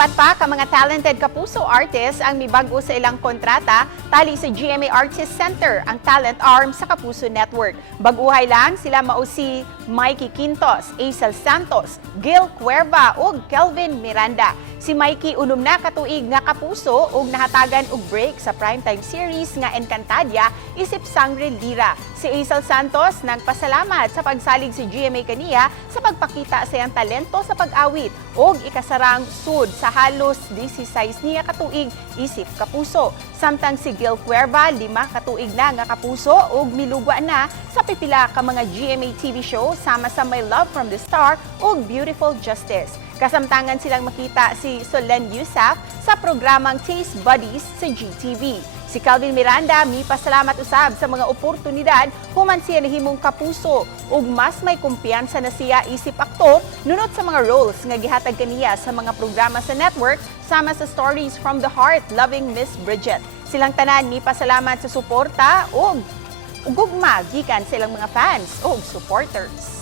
Upat pa ka mga talented kapuso artists ang mibago sa ilang kontrata tali sa GMA Artist Center, ang talent arm sa Kapuso Network. Baguhay lang sila mao si Mikey Quintos, Aisel Santos, Gil Cuerva ug Kelvin Miranda. Si Mikey unom na katuig nga kapuso ug nahatagan og break sa primetime series nga Encantadia isip Sangre Lira. Si Aisel Santos nagpasalamat sa pagsalig si GMA kaniya sa pagpakita sa iyang talento sa pag-awit ug ikasarang sud sa halos 16 niya katuig isip kapuso. Samtang si Gil Cuerva 5 katuig na nga kapuso ug milugwa na sa pipila ka mga GMA TV show sama sa My Love from the Star ug Beautiful Justice. Kasamtangan silang makita si Solen Yusaf sa programang Taste Buddies sa GTV. Si Kelvin Miranda mipasalamat usab sa mga oportunidad human siya nahimong kapuso ug mas may kumpiyansa na siya isip aktor nunot sa mga roles nga gihatag kaniya sa mga programa sa network sama sa Stories from the Heart, Loving Miss Bridget. Silang tanan mipasalamat sa suporta ug gugma gikan sa ilang mga fans ug supporters.